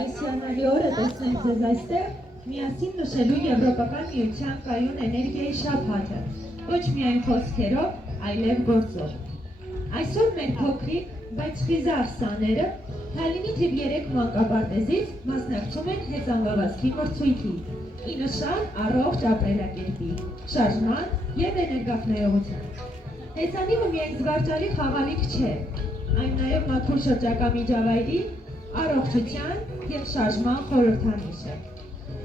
այս հիանալի օրը տեսնենք ձեզ այստեղ միասին նշելու Եվրոպական միության կայուն էներգիայի շաբաթը, ոչ միայն խոսքերով, այլև գործով։ Այսօր մեր փոքրիկ, բայց խիզախ սաները Թալինի թիվ 3 մանկապարտեզից մասնակցում են հեծանվավազքի մրցույթի, ի նշան առողջ ապրելակերպի, շարժման և էներգախնայողության։ Հեծանիվը միայն զվարճալի խաղալիք չէ, այն նաև մաքուր շրջակա միջավայրի, առողջության և շարժման խորհրդանիշ է։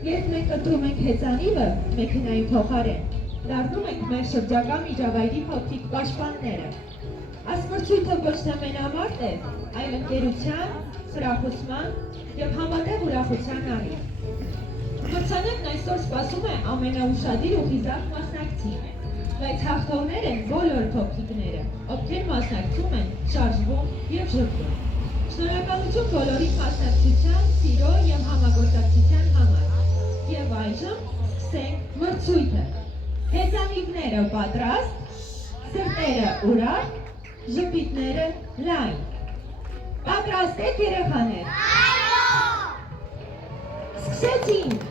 Երբ մենք ընտրում ենք հեծանիվը մեքենայի փոխարեն, դառնում ենք մեր շրջակա միջավայրի փոքրիկ պաշտպանները։ Այս մրցույթը ոչ թե մենամարտ է, այլ ընկերության, խրախուսման և համատեղ ուրախության առիթ։ Մրցանակն այսօր սպասում է ամենաուշադիր ու խիզախ մասնակցին, բայց հաղթողներ են բոլոր փոքրիկները, ովքեր մասնակցում են, շարժվում և ժպտում։ Շնորհակալություն բոլորի մասնակցության, սիրո և համագործակցության համար։ Եվ այժմ սկսենք մրցույթը։ Հեծանիվները պատրաստ, սրտերը ուրախ, ժպիտները լայն։ Պատրաստ եք երեխաներ։ Այո։ Սկսեցինք։